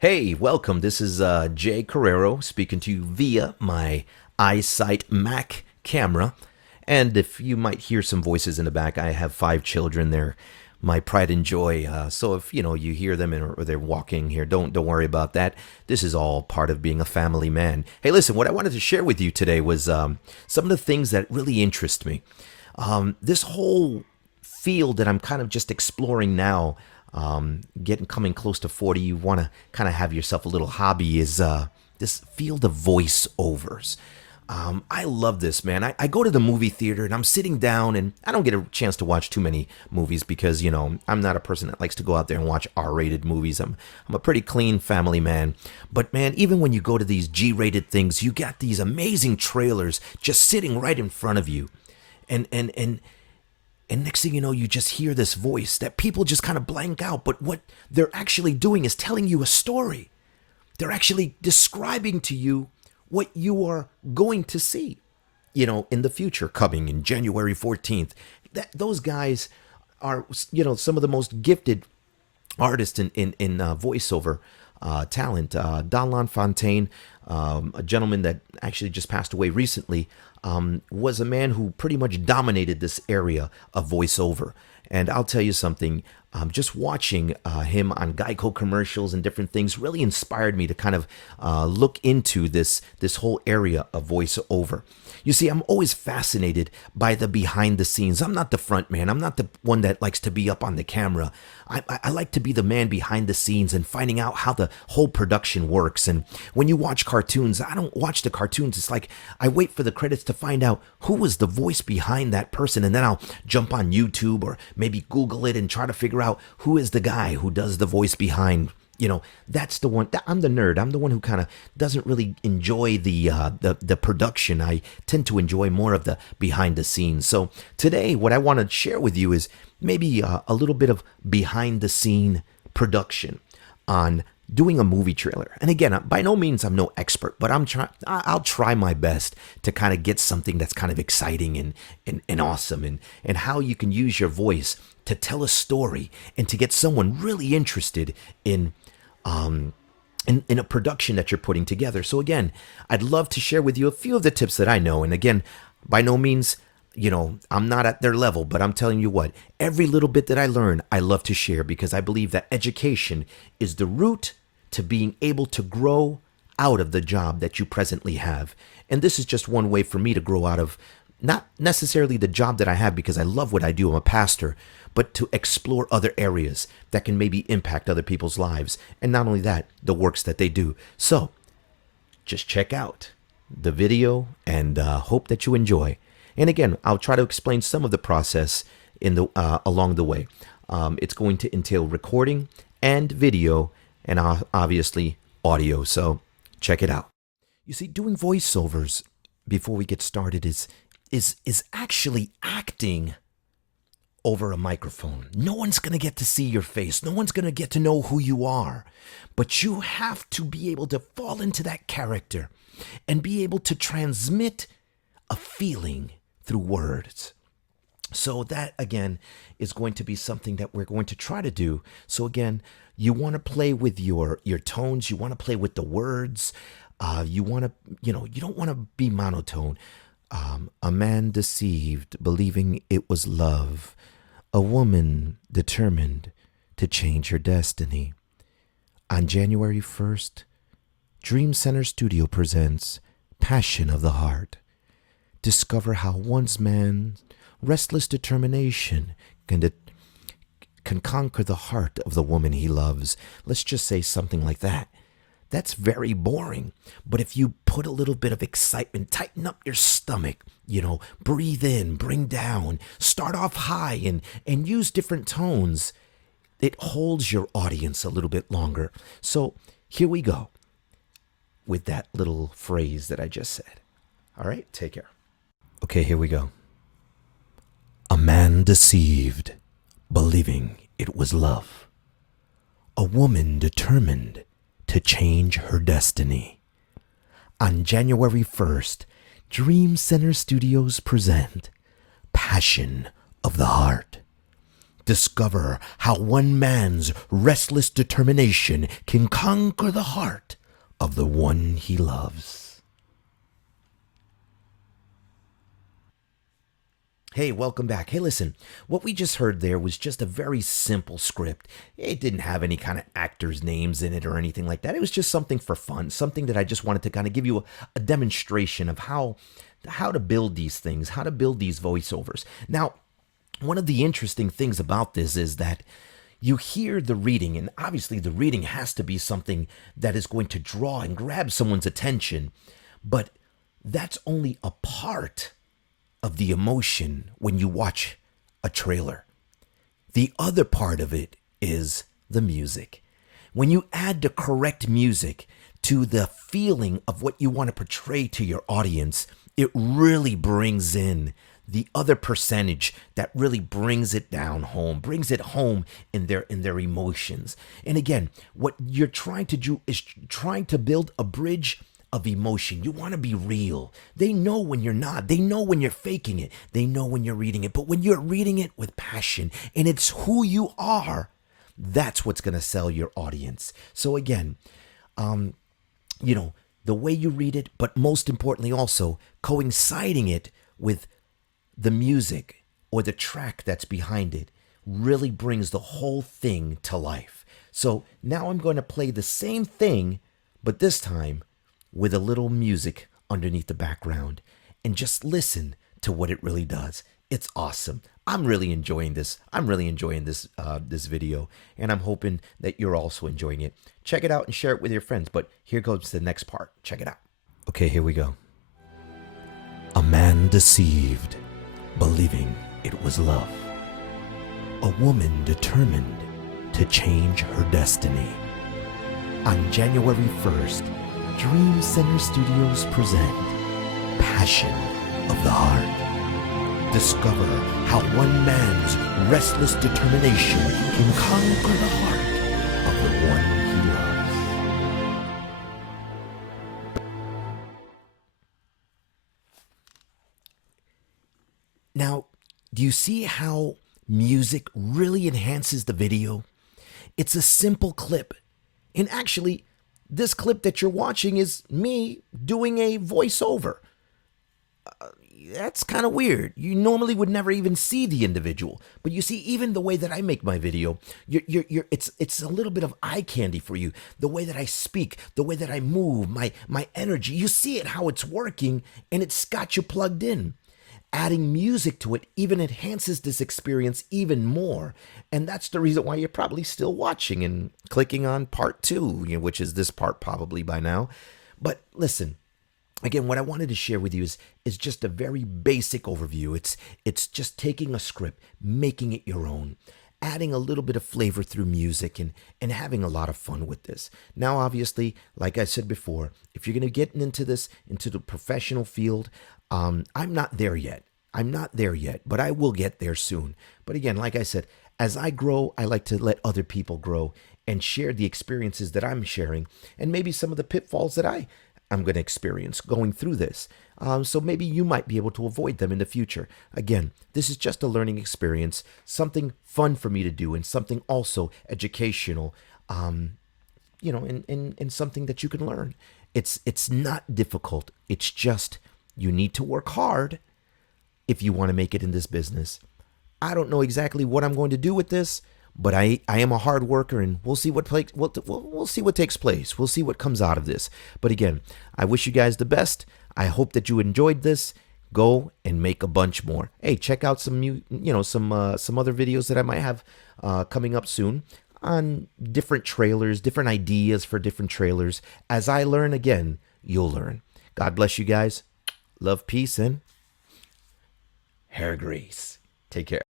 Hey, welcome. This is Jay Carrero speaking to you via my EyeSight Mac camera. And if you might hear some voices in the back, I have five children. They're my pride and joy. So if you hear them or they're walking here, don't worry about that. This is all part of being a family man. Hey, listen, what I wanted to share with you today was some of the things that really interest me. This whole field that I'm kind of just exploring now, getting coming close to 40, you want to kind of have yourself a little hobby is this field of voiceovers. I love this, man. I go to the movie theater and I'm sitting down and I don't get a chance to watch too many movies because, I'm not a person that likes to go out there and watch R-rated movies. I'm a pretty clean family man. But man, even when you go to these G-rated things, you got these amazing trailers just sitting right in front of you. And next thing you know, you just hear this voice that people just kind of blank out. But what they're actually doing is telling you a story. They're actually describing to you what you are going to see, in the future, coming in January 14th. Those guys are, some of the most gifted artist in voiceover talent. Don Fontaine, a gentleman that actually just passed away recently, was a man who pretty much dominated this area of voiceover. And I'll tell you something, just watching him on Geico commercials and different things really inspired me to kind of look into this whole area of voiceover. You see, I'm always fascinated by the behind the scenes. I'm not the front man. I'm not the one that likes to be up on the camera. I like to be the man behind the scenes and finding out how the whole production works. And when you watch cartoons, I don't watch the cartoons. It's like I wait for the credits to find out who was the voice behind that person. And then I'll jump on YouTube or maybe Google it and try to figure out who is the guy who does the voice behind. That's the one. I'm the nerd. I'm the one who kind of doesn't really enjoy the production. I tend to enjoy more of the behind the scenes. So today, what I want to share with you is maybe a little bit of behind the scene production on doing a movie trailer. And again, by no means I'm no expert, but I'll try my best to kind of get something that's kind of exciting and awesome, and how you can use your voice to tell a story and to get someone really interested in a production that you're putting together. So again, I'd love to share with you a few of the tips that I know. And again, by no means, I'm not at their level, but I'm telling you what, every little bit that I learn, I love to share because I believe that education is the root to being able to grow out of the job that you presently have. And this is just one way for me to grow out of not necessarily the job that I have because I love what I do. I'm a pastor, but to explore other areas that can maybe impact other people's lives. And not only that, the works that they do. So just check out the video and hope that you enjoy. And again, I'll try to explain some of the process in the along the way. It's going to entail recording and video and obviously audio. So check it out. You see, doing voiceovers before we get started is actually acting over a microphone. No one's going to get to see your face. No one's going to get to know who you are. But you have to be able to fall into that character and be able to transmit a feeling through words. So that, again, is going to be something that we're going to try to do. So again, you want to play with your tones. You want to play with the words. You want to, you don't want to be monotone. A man deceived, believing it was love. A woman determined to change her destiny. On January 1st, Dream Center Studio presents Passion of the Heart. Discover how one's man's restless determination can conquer the heart of the woman he loves. Let's just say something like that. That's very boring. But if you put a little bit of excitement, tighten up your stomach, breathe in, bring down, start off high and use different tones, it holds your audience a little bit longer. So here we go with that little phrase that I just said. All right, take care. Okay, here we go. A man deceived, believing it was love. A woman determined to change her destiny. On January 1st, Dream Center Studios present Passion of the Heart. Discover how one man's restless determination can conquer the heart of the one he loves. Hey, welcome back. Hey, listen, what we just heard there was just a very simple script. It didn't have any kind of actors' names in it or anything like that. It was just something for fun, something that I just wanted to kind of give you a demonstration of how to build these things, how to build these voiceovers. Now, one of the interesting things about this is that you hear the reading, and obviously the reading has to be something that is going to draw and grab someone's attention, but that's only a part of the emotion when you watch a trailer. The other part of it is the music. When you add the correct music to the feeling of what you want to portray to your audience, it really brings in the other percentage that really brings it down home, brings it home in their emotions. And again, what you're trying to do is trying to build a bridge of emotion. You want to be real. They know when you're not. They know when you're faking it. They know when you're reading it. But when you're reading it with passion and it's who you are, that's what's going to sell your audience. So again, the way you read it, but most importantly also coinciding it with the music or the track that's behind it really brings the whole thing to life. So now I'm going to play the same thing, but this time with a little music underneath the background, and just listen to what it really does. It's awesome. I'm really enjoying this. I'm really enjoying this video, and I'm hoping that you're also enjoying it. Check it out and share it with your friends. But here goes the next part. Check it out. Okay, here we go. A man deceived, believing it was love. A woman determined to change her destiny. On January 1st, Dream Center Studios present Passion of the Heart. Discover how one man's restless determination can conquer the heart of the one he loves. Now, do you see how music really enhances the video? It's a simple clip. And actually, this clip that you're watching is me doing a voiceover. That's kind of weird. You normally would never even see the individual, but you see, even the way that I make my video, it's a little bit of eye candy for you. The way that I speak, the way that I move, my energy. You see it how it's working, and it's got you plugged in. Adding music to it even enhances this experience even more. And that's the reason why you're probably still watching and clicking on part 2, which is this part probably by now. But listen, again, what I wanted to share with you is just a very basic overview. It's just taking a script, making it your own, adding a little bit of flavor through music, and having a lot of fun with this. Now, obviously, like I said before, if you're going to get into this, into the professional field, I'm not there yet. I'm not there yet, but I will get there soon. But again, like I said, as I grow, I like to let other people grow and share the experiences that I'm sharing, and maybe some of the pitfalls that I'm going to experience going through this. So maybe you might be able to avoid them in the future. Again, this is just a learning experience, something fun for me to do, and something also educational, and something that you can learn. It's not difficult. It's just you need to work hard if you want to make it in this business. I don't know exactly what I'm going to do with this, but I am a hard worker, and we'll see we'll see what takes place. We'll see what comes out of this. But again, I wish you guys the best. I hope that you enjoyed this. Go and make a bunch more. Hey, check out some some other videos that I might have coming up soon on different trailers, different ideas for different trailers. As I learn, again, you'll learn. God bless you guys. Love, peace, and hair grease. Take care.